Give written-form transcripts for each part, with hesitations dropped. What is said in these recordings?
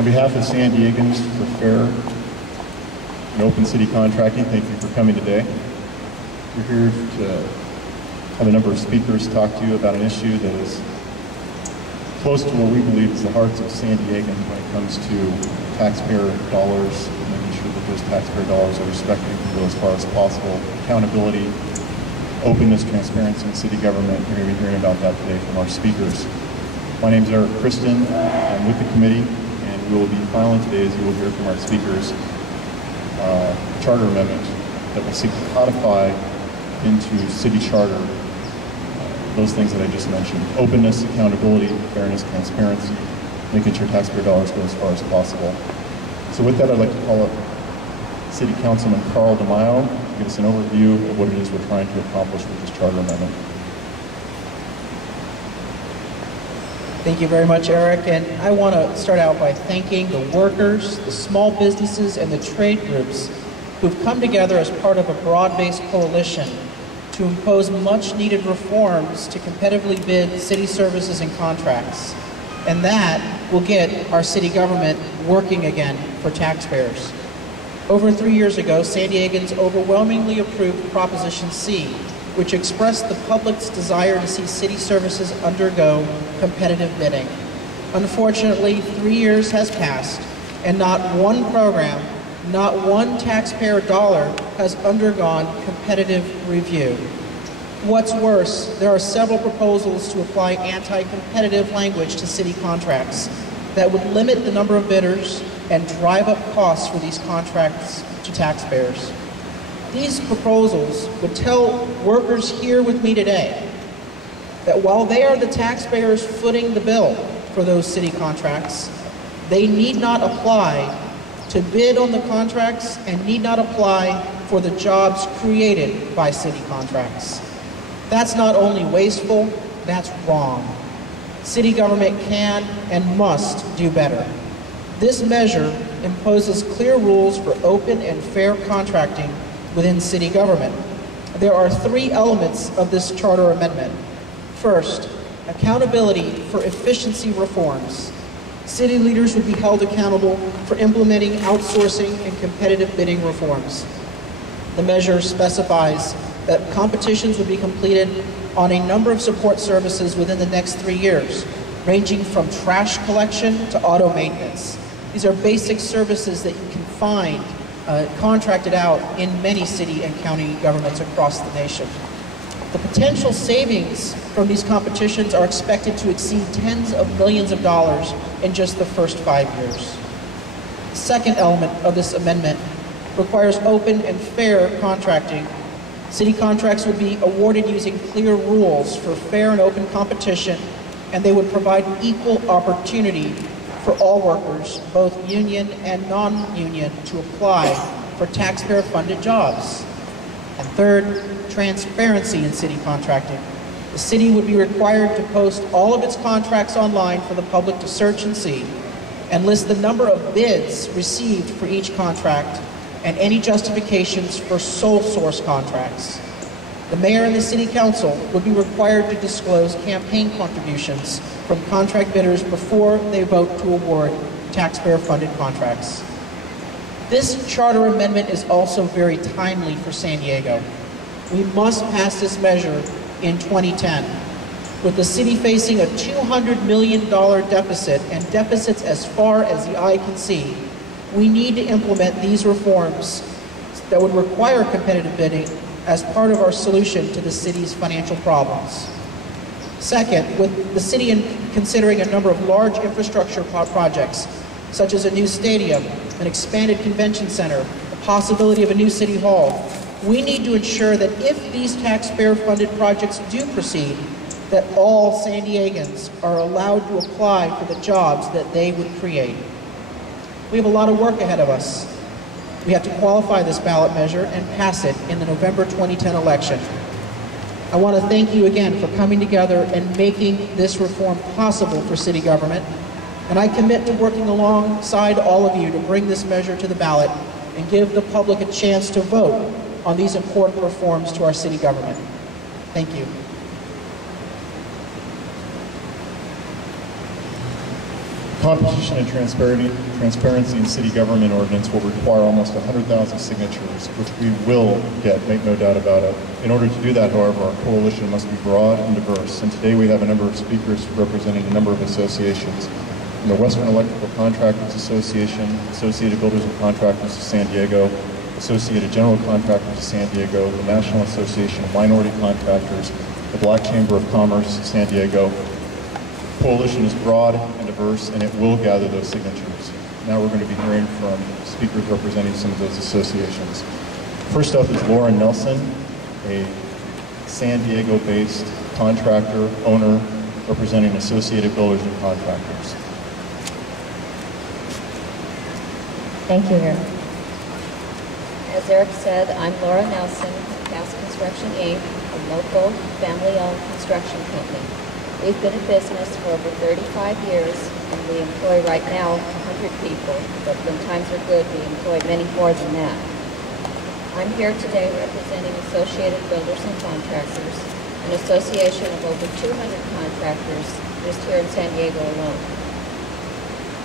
On behalf of San Diegans for fair and open city contracting, thank you for coming today. We're here to have a number of speakers talk to you about an issue that is close to what we believe is the hearts of San Diegans when it comes to taxpayer dollars, making sure that those taxpayer dollars are respected and go as far as possible. Accountability, openness, transparency in city government. You're going to be hearing about that today from our speakers. My name is Eric Kristen. I'm with the committee, and we will be filing today, as you will hear from our speakers, charter amendment that will seek to codify into city charter those things that I just mentioned: openness, accountability, fairness, transparency, making sure taxpayer dollars go as far as possible. So with that, I'd like to call up City Councilman DeMaio to give us an overview of what it is we're trying to accomplish with this charter amendment. Thank you very much, Eric. And I want to start out by thanking the workers, the small businesses, and the trade groups who've come together as part of a broad-based coalition to impose much-needed reforms to competitively bid city services and contracts. And that will get our city government working again for taxpayers. Over 3 years ago, San Diegans overwhelmingly approved Proposition C, which expressed the public's desire to see city services undergo competitive bidding. Unfortunately, 3 years has passed, and not one program, not one taxpayer dollar has undergone competitive review. What's worse, there are several proposals to apply anti-competitive language to city contracts that would limit the number of bidders and drive up costs for these contracts to taxpayers. These proposals would tell workers here with me today that while they are the taxpayers footing the bill for those city contracts, they need not apply to bid on the contracts and need not apply for the jobs created by city contracts. That's not only wasteful, that's wrong. City government can and must do better. This measure imposes clear rules for open and fair contracting within city government. There are 3 elements of this charter amendment. First, accountability for efficiency reforms. City leaders would be held accountable for implementing outsourcing and competitive bidding reforms. The measure specifies that competitions would be completed on a number of support services within the next 3 years, ranging from trash collection to auto maintenance. These are basic services that you can find contracted out in many city and county governments across the nation. The potential savings from these competitions are expected to exceed tens of millions of dollars in just the first 5 years. The second element of this amendment requires open and fair contracting. City contracts would be awarded using clear rules for fair and open competition, and they would provide equal opportunity for all workers, both union and non-union, to apply for taxpayer-funded jobs. And third, transparency in city contracting. The city would be required to post all of its contracts online for the public to search and see, and list the number of bids received for each contract and any justifications for sole source contracts. The mayor and the city council would be required to disclose campaign contributions from contract bidders before they vote to award taxpayer-funded contracts. This charter amendment is also very timely for San Diego. We must pass this measure in 2010. With the city facing a $200 million deficit and deficits as far as the eye can see, we need to implement these reforms that would require competitive bidding as part of our solution to the city's financial problems. Second, with the city considering a number of large infrastructure projects, such as a new stadium, an expanded convention center, the possibility of a new city hall, we need to ensure that if these taxpayer-funded projects do proceed, that all San Diegans are allowed to apply for the jobs that they would create. We have a lot of work ahead of us. We have to qualify this ballot measure and pass it in the November 2010 election. I want to thank you again for coming together and making this reform possible for city government. And I commit to working alongside all of you to bring this measure to the ballot and give the public a chance to vote on these important reforms to our city government. Thank you. Competition and transparency in city government ordinance will require almost 100,000 signatures, which we will get, make no doubt about it. In order to do that, however, our coalition must be broad and diverse, and today we have a number of speakers representing a number of associations. From the Western Electrical Contractors Association, Associated Builders and Contractors of San Diego, Associated General Contractors of San Diego, the National Association of Minority Contractors, the Black Chamber of Commerce of San Diego. Coalition is broad and diverse, and it will gather those signatures. Now we're going to be hearing from speakers representing some of those associations. First up is Laura Nelson, a San Diego-based contractor, owner, representing Associated Builders and Contractors. Thank you, Eric. As Eric said, I'm Laura Nelson of Cass Construction Inc., a local family-owned construction company. We've been in business for over 35 years, and we employ right now 100 people, but when times are good, we employ many more than that. I'm here today representing Associated Builders and Contractors, an association of over 200 contractors just here in San Diego alone.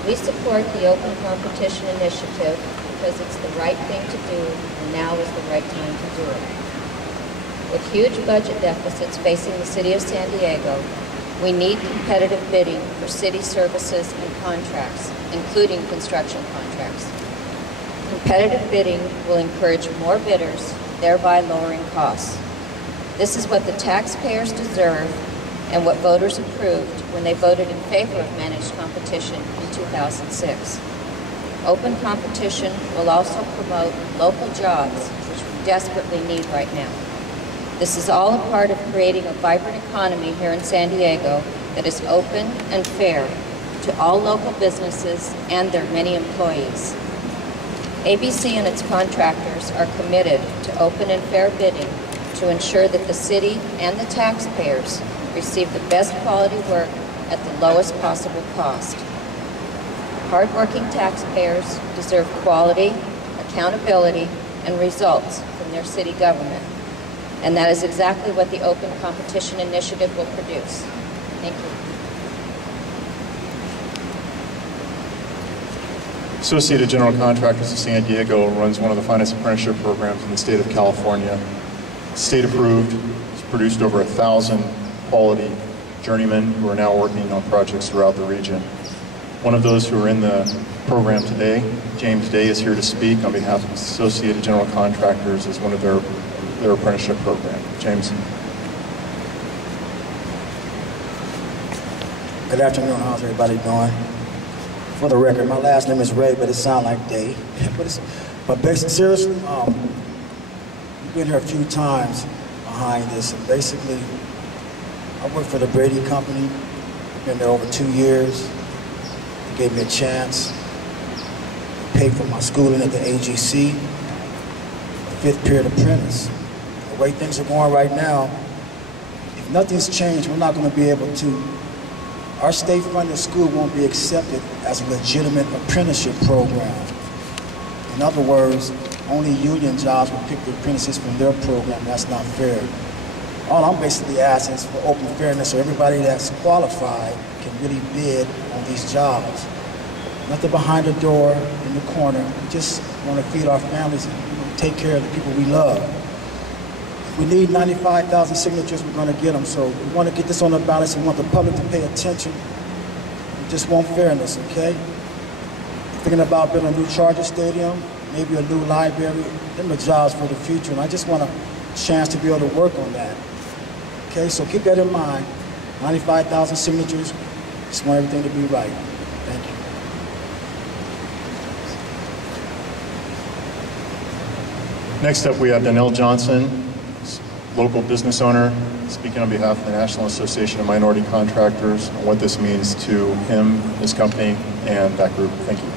We support the Open Competition Initiative because it's the right thing to do, and now is the right time to do it. With huge budget deficits facing the city of San Diego, we need competitive bidding for city services and contracts, including construction contracts. Competitive bidding will encourage more bidders, thereby lowering costs. This is what the taxpayers deserve and what voters approved when they voted in favor of managed competition in 2006. Open competition will also promote local jobs, which we desperately need right now. This is all a part of creating a vibrant economy here in San Diego that is open and fair to all local businesses and their many employees. ABC and its contractors are committed to open and fair bidding to ensure that the city and the taxpayers receive the best quality work at the lowest possible cost. Hardworking taxpayers deserve quality, accountability, and results from their city government. And that is exactly what the Open Competition Initiative will produce. Thank you. Associated General Contractors of San Diego runs one of the finest apprenticeship programs in the state of California. State approved, it's produced over 1,000 quality journeymen who are now working on projects throughout the region. One of those who are in the program today, James Day, is here to speak on behalf of Associated General Contractors as one of their apprenticeship program. James. Good afternoon. How's everybody doing? For the record, my last name is Ray, but it sounds like Day. but basically, seriously, we've been here a few times behind this, and basically, I work for the Brady Company. I've been there over 2 years. They gave me a chance. They paid for my schooling at the AGC, a 5th period apprentice. The way things are going right now, if nothing's changed, we're not going to be able to, our state-funded school won't be accepted as a legitimate apprenticeship program. In other words, only union jobs will pick the apprentices from their program. That's not fair. All I'm basically asking is for open fairness so everybody that's qualified can really bid on these jobs. Nothing behind the door, in the corner. We just want to feed our families and take care of the people we love. We need 95,000 signatures, we're going to get them. So we want to get this on the ballot, we want the public to pay attention. We just want fairness, okay? Thinking about building a new Charger Stadium, maybe a new library, them are jobs for the future, and I just want a chance to be able to work on that. Okay, so keep that in mind. 95,000 signatures, just want everything to be right. Thank you. Next up, we have Donnell Johnson, local business owner, speaking on behalf of the National Association of Minority Contractors, and what this means to him, his company, and that group. Thank you.